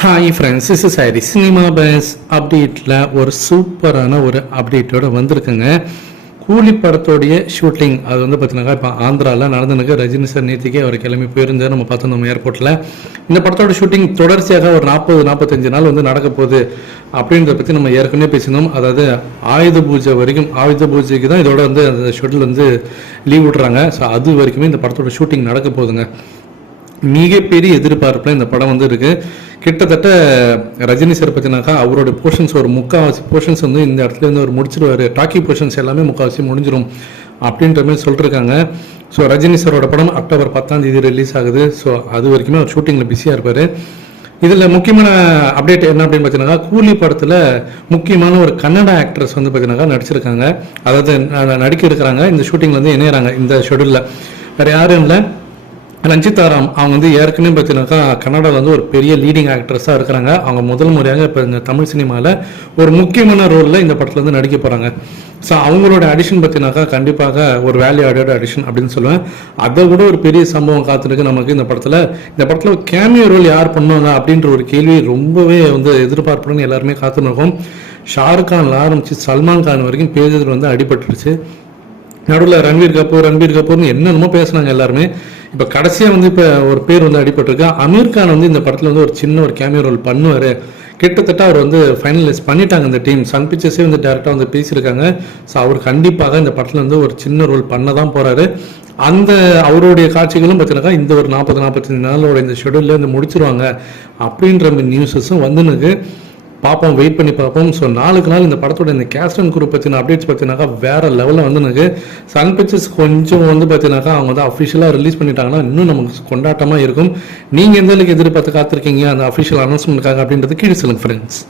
Hi friends is சாரி cinema base அப்டேட்டில் ஒரு சூப்பரான ஒரு அப்டேட்டோட வந்திருக்குங்க. கூலி படத்தோடைய ஷூட்டிங் அது வந்து பார்த்தீங்கன்னா இப்போ ஆந்திராவில் நடந்துனுக்கு ரஜினி சார் நேத்திக்கே அவர் கிளம்பி போயிருந்தார். நம்ம பார்த்தோம் நம்ம ஏர்போர்ட்டில் இந்த படத்தோட ஷூட்டிங் தொடர்ச்சியாக ஒரு நாற்பது நாற்பத்தஞ்சு நாள் வந்து நடக்க போகுது. அப்படின்றத பற்றி நம்ம ஏற்கனவே பேசினோம் அதாவது ஆயுத பூஜை வரைக்கும் ஆயுத பூஜைக்கு தான் இதோட வந்து அந்த ஷெட்யூல் வந்து லீவ் விட்றாங்க ஸோ அது வரைக்குமே இந்த படத்தோட ஷூட்டிங் நடக்க போகுதுங்க. மிகப்பெரிய எதிர்பார்ப்பில் இந்த படம் வந்து இருக்கு. கிட்டத்தட்ட ரஜினி சார் பார்த்தீங்கன்னாக்கா அவரோட போர்ஷன்ஸ் ஒரு முக்கால்வாசி போர்ஷன்ஸ் வந்து இந்த இடத்துல இருந்து அவர் முடிச்சிருவாரு. டாக்கி போர்ஷன்ஸ் எல்லாமே முக்கால்வாசி முடிஞ்சிடும் அப்படின்ற மாதிரி சொல்லிருக்காங்க. ஸோ ரஜினி சாரோட படம் அக்டோபர் பத்தாம் தேதி ரிலீஸ் ஆகுது. ஸோ அது வரைக்குமே அவர் ஷூட்டிங்கில் பிஸியாக இருப்பார். இதில் முக்கியமான அப்டேட் என்ன அப்படின்னு பார்த்தீங்கன்னா கூலி படத்தில் முக்கியமான ஒரு கன்னட ஆக்ட்ரஸ் வந்து பார்த்தீங்கன்னாக்கா நடிச்சிருக்காங்க. அதாவது நடிக்க இருக்கிறாங்க இந்த ஷூட்டிங்கில் வந்து இணையறாங்க இந்த ஷெடியூலில் வேறு யாரும் இல்லை. ரஞ்சிதாராம் அவங்க வந்து ஏற்கனவே பார்த்தீங்கன்னாக்கா கன்னடாவில் வந்து ஒரு பெரிய லீடிங் ஆக்ட்ரஸாக இருக்கிறாங்க. அவங்க முதல் முறையாக இப்போ இந்த தமிழ் சினிமாவில் ஒரு முக்கியமான ரோலில் இந்த படத்தில் வந்து நடிக்க போகிறாங்க ஸோ அவங்களோட அடிஷன் பார்த்தீங்கன்னாக்கா கண்டிப்பாக ஒரு வேல்யூ ஆடியோட அடிஷன் அப்படின்னு சொல்லுவேன். அதை விட ஒரு பெரிய சம்பவம் காத்திருக்கு நமக்கு இந்த படத்தில். இந்த படத்தில் ஒரு கேமியோ ரோல் யார் பண்ணுவாங்க அப்படின்ற ஒரு கேள்வி ரொம்பவே வந்து எதிர்பார்ப்புன்னு எல்லாருமே காத்துன்னு இருக்கும். ஷாருக் கான்ல ஆரம்பிச்சு சல்மான் கான் வரைக்கும் பேசுறது வந்து அடிபட்டுருச்சு. நடுவில் ரன்வீர் கபூர் ரன்பீர் கபூர்னு என்னென்னமோ பேசுனாங்க எல்லாருமே. இப்போ கடைசியாக வந்து இப்போ ஒரு பேர் வந்து அடிபட்டிருக்கு. அமீர் கான் வந்து இந்த படத்தில் வந்து ஒரு சின்ன ஒரு கேமியோ ரோல் பண்ணுவார். கிட்டத்தட்ட அவர் வந்து ஃபைனலைஸ் பண்ணிட்டாங்க இந்த டீம் சன் பிக்சர்ஸே வந்து டேரெக்டாக வந்து பேசியிருக்காங்க. ஸோ அவர் கண்டிப்பாக இந்த படத்தில் வந்து ஒரு சின்ன ரோல் பண்ண தான் போகிறாரு அந்த அவருடைய காட்சிகளும் பார்த்தீங்கன்னா இந்த ஒரு நாற்பது நாற்பத்தஞ்சு நாளோட இந்த ஷெடியூலில் வந்து முடிச்சிருவாங்க. அப்படின்ற மாதிரி நியூஸஸும் வந்துனுக்கு பார்ப்போம் வெயிட் பண்ணி பார்ப்போம் ஸோ நாளுக்கு நாள் இந்த படத்தோட இந்த கேஸ்ட் அண்ட் குரூப் பற்றின அப்டேட்ஸ் பார்த்தீங்கன்னாக்கா வேற லெவலில் வந்து எனக்கு சன் பிக்சர்ஸ் கொஞ்சம் வந்து பார்த்தீங்கன்னாக்கா அவங்க வந்து அஃபிஷியலாக ரிலீஸ் பண்ணிட்டாங்கன்னா இன்னும் நமக்கு கொண்டாட்டமாக இருக்கும். நீங்கள் எந்த அளவுக்கு எதிர்பார்த்து காத்திருக்கீங்க? அந்த அஃபிஷியல் அனௌன்ஸ்மெண்ட்டுக்காக அப்படின்றது கீழே சொல்லுங்க ஃப்ரெண்ட்ஸ்